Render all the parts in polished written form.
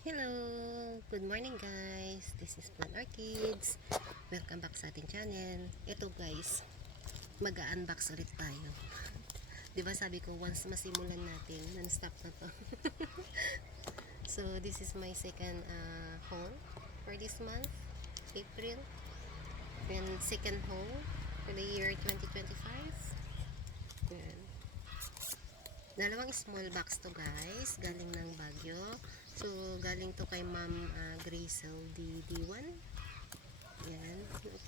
Hello! Good morning guys! This is Plant Orchids. Welcome back sa ating channel. Ito guys, mag-unbox ulit tayo. Diba sabi ko, once masimulan natin, non-stop na to. So, this is my second haul for this month, April. And second haul for the year 2025. Yan. Dalawang small box to guys, galing ng Baguio. So, galing to kay Ma'am Grazel D1. Yan.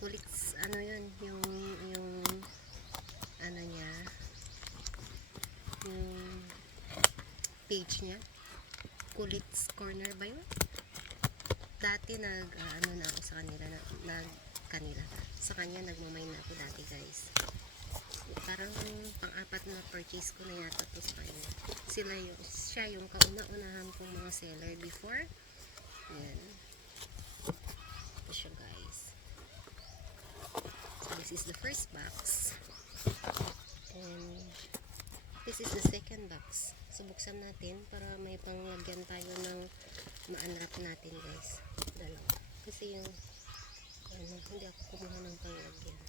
Kulit, ano yun, yung, ano niya, yung page niya. Kulit's Corner ba yun? Dati ano na ako sa kanila, sa kanya nagmamay na ako dati guys. Parang pang-apat na purchase ko na yata to sa kanya. Siya yung kauna-unahan kong mga seller before. Yan. Ito siya guys. So this is the first box. And this is the second box. So buksan natin para may panglagyan tayo ng ma-unwrap natin guys. Dalawa. Kasi yung hindi ako kumuha ng panglagyan.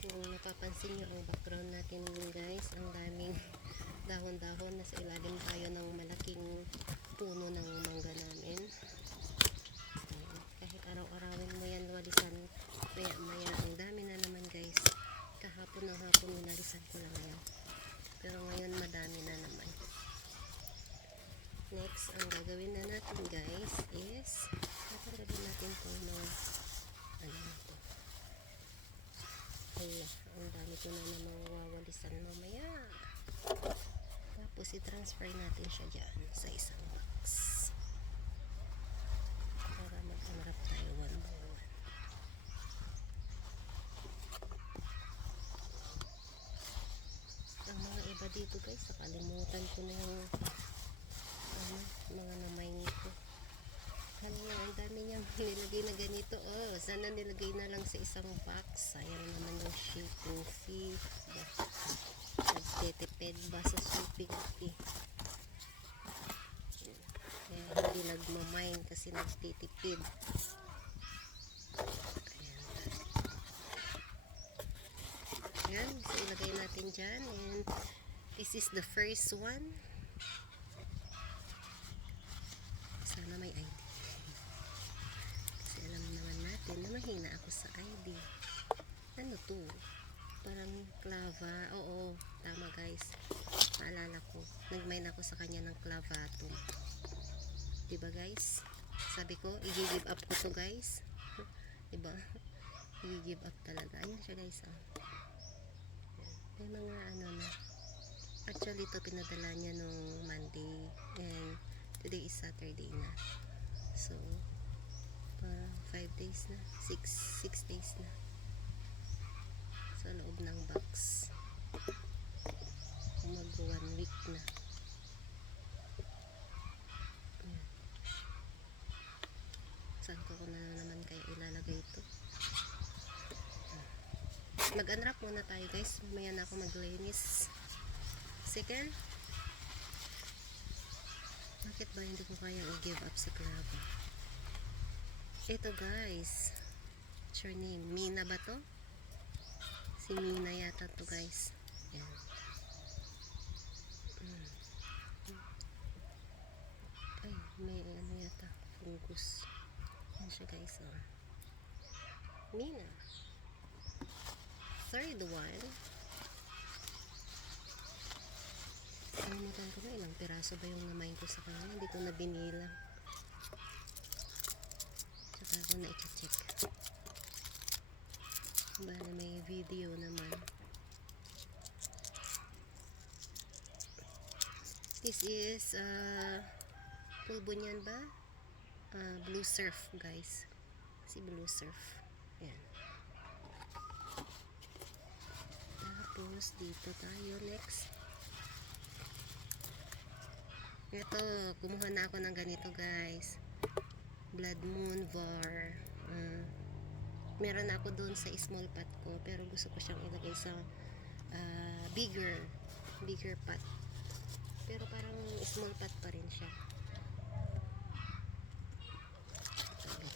Kung napapansin nyo ang background natin guys, ang daming dahon-dahon. Nasa ilalim tayo ng malaking puno ng mangga namin. Kahit araw-arawin mo yan walisan, maya ang dami na naman guys. Kahapon ng hapon winalisan ko lang yan, pero ngayon madami na naman. Next, ang gagawin na natin guys is tatanggalin natin to ng ito. Ay, ang dami ko na namang wawalisan mamaya. Tapos i-transfer natin siya dyan sa isang box para mag-unwrap tayo one by one. Ang mga iba dito guys, nakalimutan ko na yung mga namay nito. Ano yan, ang dami niyang nilagay na ganito. Oh, sana nilagay na lang sa isang box. Sayang naman yung shipping fee. Nagtitipid ba sa shipping fee? Kaya hindi nagmamind kasi nagtitipid. Ayan, so ilagay natin dyan. And this is the first one. Sana may ID. Kasi alam naman natin na mahina ako sa ID. Ano to? Parang clava. Oo, tama guys. Maalala ko. Nagmine ako sa kanya ng clavatum. Diba guys? Sabi ko, i-give up ko to guys. Diba? I-give up talaga. Ayun siya guys. May mga ano na. Actually, ito pinadala niya nung Monday. And today is Saturday na. So, 5 days na. 6 days na. Sa loob ng box. Mag 1 week na. Saan ko na naman kaya ilalagay ito? Mag-unwrap muna tayo guys. Mamaya na ako maglinis. Second, bakit ba hindi ko kayang i-give up sa clava? Ito guys, what's your name? Mina ba to? Si Mina yata to guys. Yan. Ay, may ano yata, fungus. Yan siya guys. Mina. Third one. Kalimutan ko na ilang piraso ba yung namain ko sa kanya. Hindi ko na binilang. Saka ako na i-check. Bala may video naman. This is pulbunyan ba? Blue Surf guys. Si Blue Surf. Yan. Tapos dito tayo next. Ito, kumuha na ako ng ganito guys. Blood Moon Var. Meron ako doon sa small pot ko, pero gusto ko siyang ilagay sa bigger pot. Pero parang small pot pa rin siya.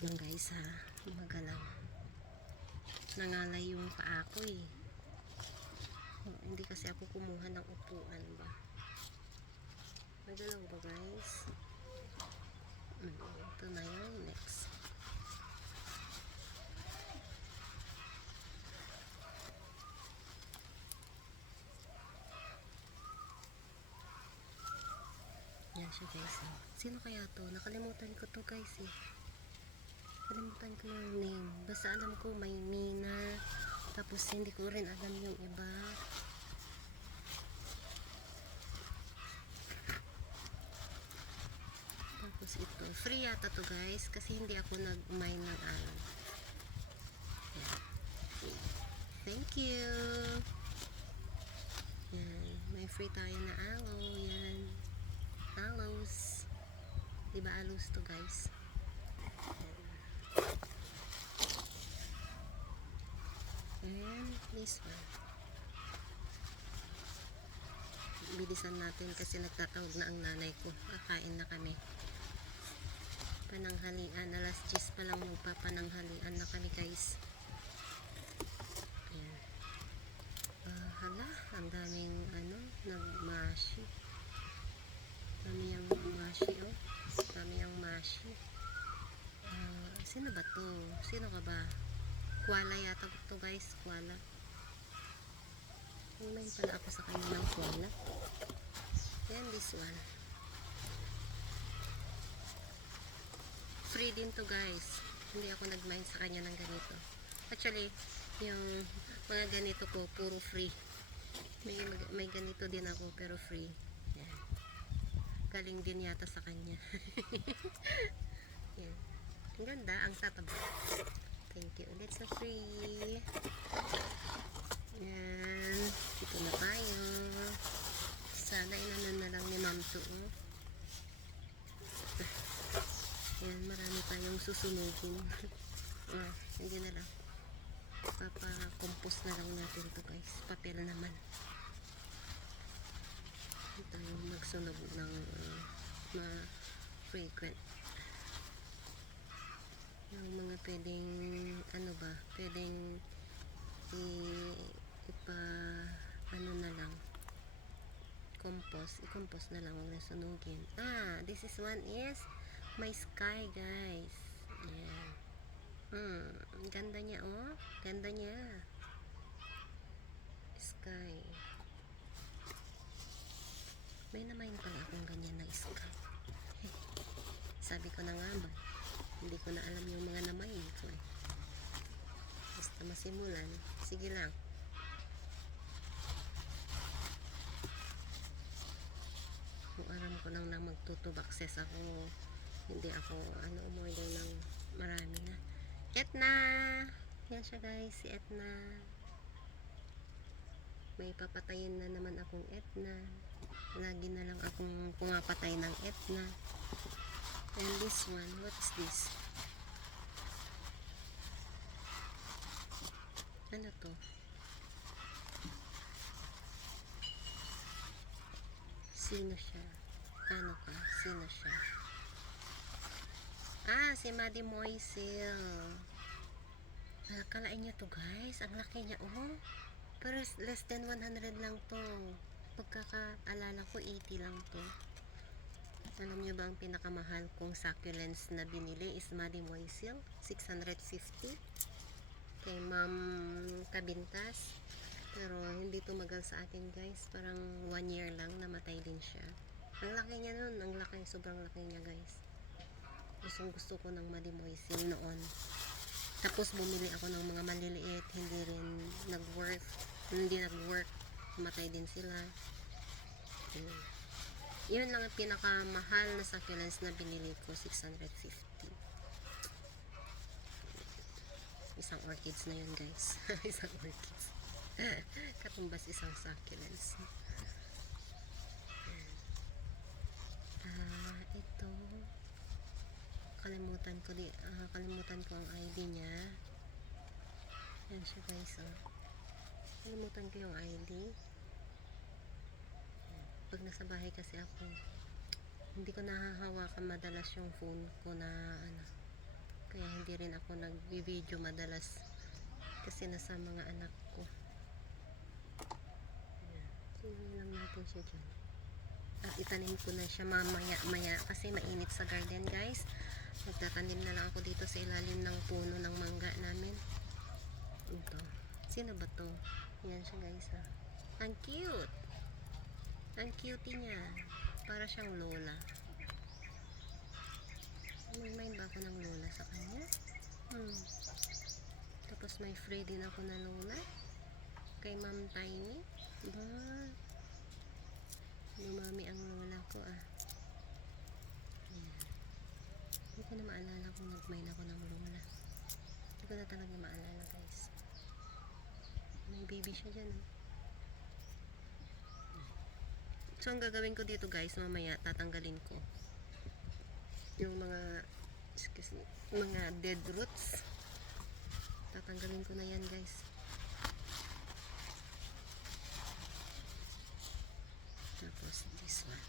lang guys ha. Magalaw. Nangalay yung paa ko eh. Oh, hindi kasi ako kumuha ng upuan ba. Magalaw ba guys? Ito na yung next. Yan siya guys eh. Sino kaya to? Nakalimutan ko to guys eh. Nakalimutan ko yung name. Basta alam ko may Mina. Tapos hindi ko rin alam yung iba. Tapos ito. Free yata to guys. Kasi hindi ako nag-mine ng alam. Yan. Thank you. Yan. May free tayo na aloe. Yan. Aloes. Diba aloes to guys? And this one. Bilisan natin kasi nagtatawag na ang nanay ko. Kakain na kami. Pananghalian. Alas 10 pa lang magpapananghalian na kami guys. Ayan. Hala, ang daming nagmashi. Dami yung mashi oh. Dami yung mashi. Sino ba to? Sino ka ba? Kuala yata to guys. Kuala. May pala ako sa kanya ng kuala. Yan this one. Free din to guys. Hindi ako nag-mind sa kanya ng ganito. Actually, yung mga ganito ko puro free. May ganito din ako pero free. Yan. Galing din yata sa kanya. Yan. Ang ganda, ang tataba. Thank you. That's a free. Yan. Dito na tayo. Sana inanon na lang ni ma'am to. Oh. Yan, marami tayong susunugin. Hindi na lang. Papa-compose na lang natin to guys. Papel naman. Hindi tayo magsunog ng ma-frequent. Yung mga pwedeng pwedeng na lang i-compose na lang, huwag na sunugin. This is one is my sky guys. Ayan. Ganda niya oh, ganda niya sky. May namayin pala akong ganyan na sky. Sabi ko na nga ba, hindi ko na alam yung mga namayin ko eh. Basta masimulan, sige lang. Kung alam ko lang na magtutubakses ako, hindi ako umorder ng marami na. Etna! Yan siya guys, si Etna. May papatayin na naman akong Etna. Lagi na lang akong pumapatay ng Etna. And this one, what's this? Ano to? Sino siya? Ano ka? Sino siya? Si Maddie Moisil. Kalain niya to guys. Ang laki niya oh. Pero less than 100 lang to. Pagkakaalala ko 80 lang to. Alam niyo ba ang pinakamahal kong succulents na binili is Maddie Moisil? 650 kay Ma'am Kabintas. Pero hindi tumagal sa atin guys. Parang 1 year lang namatay din siya. Ang laki niya nun. Ang laki. Sobrang laki niya guys. Gusto ko ng Maddie Moisil noon. Tapos bumili ako ng mga maliliit. Hindi nag-work. Matay din sila. Yun lang ang pinakamahal na succulents na binili ko. 650. Isang orchids na yun guys. Isang orchids. Katumbas isang succulents. Ito kalimutan ko ang ID niya. Yan siya guys oh. Kalimutan ko yung ID. Pag nasa bahay kasi ako, hindi ko nahahawakan madalas yung phone ko na Kaya hindi rin ako nag-video madalas kasi nasa mga anak ko. Tingnan lang natin siya dyan. At itanim ko na siya mamaya-maya kasi mainit sa garden, guys. Magtatanim na lang ako dito sa ilalim ng puno ng mangga namin. Ito. Sino ba to? Yan siya, guys, ha. Ang cute! Ang cutie niya. Para siyang lola. Mag-mind ba ako ng lola sa kanya? Tapos may free din ako na lola. Kay Ma'am Tiny. Ba? Lumami ang lola ko, ah. Ayan. Hindi ko na maalala kung nag-mind ako ng lola. Hindi ko na talaga maalala, guys. May baby siya dyan, oh. So, ang gagawin ko dito, guys, mamaya tatanggalin ko yung mga dead roots. Tatanggalin ko na yan, guys. Tapos this one,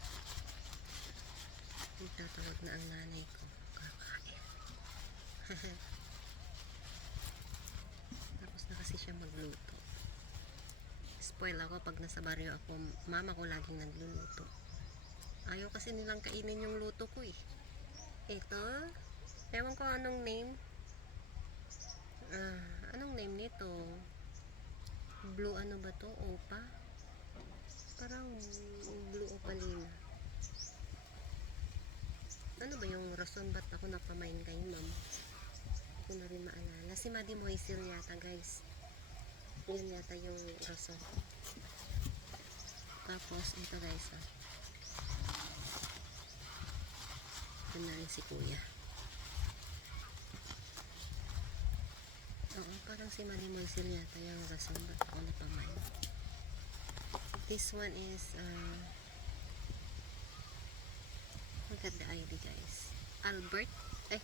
magtatawag na ang nanay ko kakain. Tapos na kasi siya magluto. Spoil ako pag nasa baryo ako. Mama ko laging nagluluto. Ayaw kasi nilang kainin yung luto ko, eh. Ito, ewan ko anong name. Anong name nito? Blue ano ba to? Opa? Parang blue opalina. Ano ba yung rason ba't ako napamain kay ma'am? Hindi ko na rin maalala. Si Maddie Moisil yata, guys. Yun yata yung rason. Tapos ito, guys, ah. Ito na rin si kuya. Oo, parang si Maddie Moisil yata yung rason ba't ako napamain. This one is look at the ID, guys. Albert. Ay,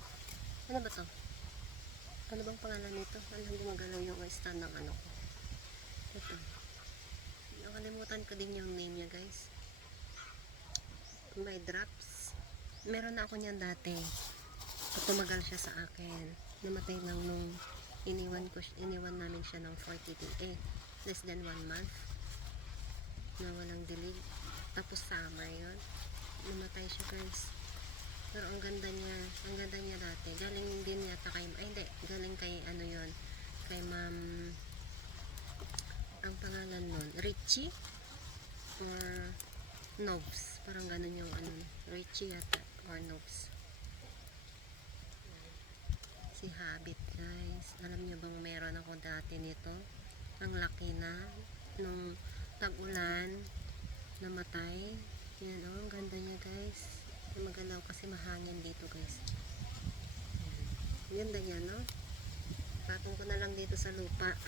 ano ba to? Ano bang pangalan nito? Alam, gumagalaw yung stand ng ano ko. Ito. Nakalimutan ko din yung name niya, guys. May drops. Meron na ako niyan dati. Tumagal siya sa akin. Namatay lang nung iniwan namin siya ng 40 days. Less than 1 month. Na walang dilig. Tapos summer yun. Namatay siya, guys. Pero ang ganda niya dati. Galing din yata kay, ay hindi, galing kay ano yun, kay Ma'am, ang pangalan nun, Richie or Nobs. Parang ganun yung ano, Richie yata or Nobs. Si Habit, guys. Alam niyo bang meron ako dati nito? Ang laki na nung tag-ulan, namatay. Yan, oh, ang ganda niya, guys. Magalaw kasi mahangin dito, guys. Yan. Ganda niya, no? Patong ko na lang dito sa lupa.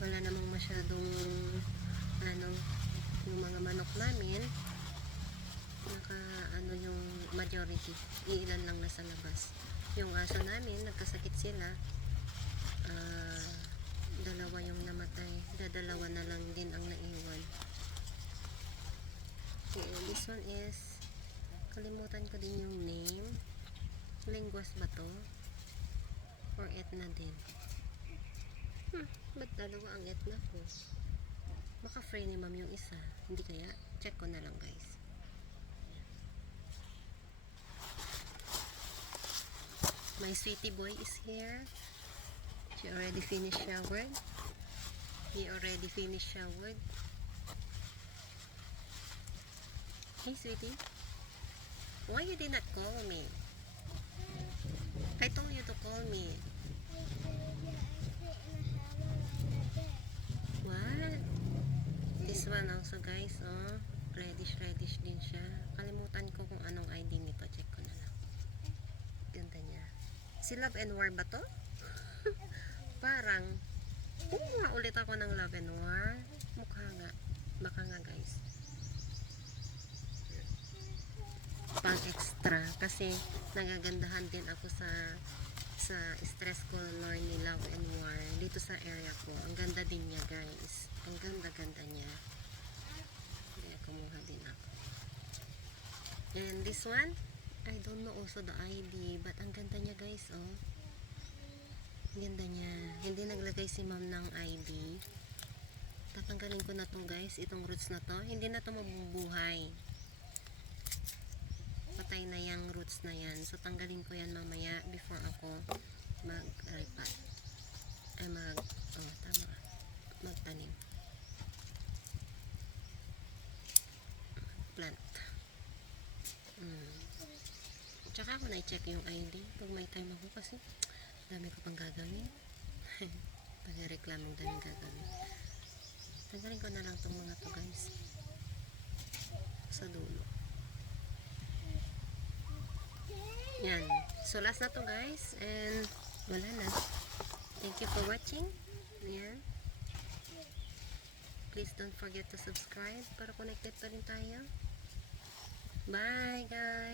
Wala namang masyadong ano, yung mga manok namin yung majority. Iilan lang nasa labas. Yung aso namin, nagkasakit sila. Dalawa yung namatay. Dadalawa na lang din ang naiwan. Okay, this one is, kalimutan ko din yung name. Linguas ba to? Or Etna din? Ba't dalawa ang Etna ko? Baka free ni ma'am yung isa. Hindi kaya? Check ko na lang, guys. My sweetie boy is here. She already finished showered. He already finished showered. Hey, sweetie. Why you did not call me? I told you to call me. What? This one also, guys, oh. Reddish din siya. Kalimutan ko kung anong ID nito. Check ko na lang. Ganda niya. Si Love and War ba to? Parang, nga ulit ako ng Love and War. Mukha nga. Baka nga, guys. Pang extra. Kasi, nagagandahan din ako sa stress color ni Love and War. Dito sa area ko. Ang ganda din niya, guys. Ang ganda-ganda niya. Kaya kumuha din ako. And this one, I don't know also the ID, but ang ganda niya guys, oh. Ang ganda niya. Hindi naglagay si ma'am ng ID. Tatanggalin ko na to guys, itong roots na to. Hindi na to mabubuhay. Patay na yung roots na yan. So tanggalin ko yan mamaya before ako mag-ripat. Ay tama. Magtanim. Plant. Tsaka ako na-check yung ID pag may time ako kasi dami ko pang gagawin. Pag-reklamong daming gagawin. Tanggalin ko na lang tong mga to guys. Sa dulo. Yan. So last na to guys. And wala na. Thank you for watching. Yan. Please don't forget to subscribe para connected pa rin tayo. Bye guys.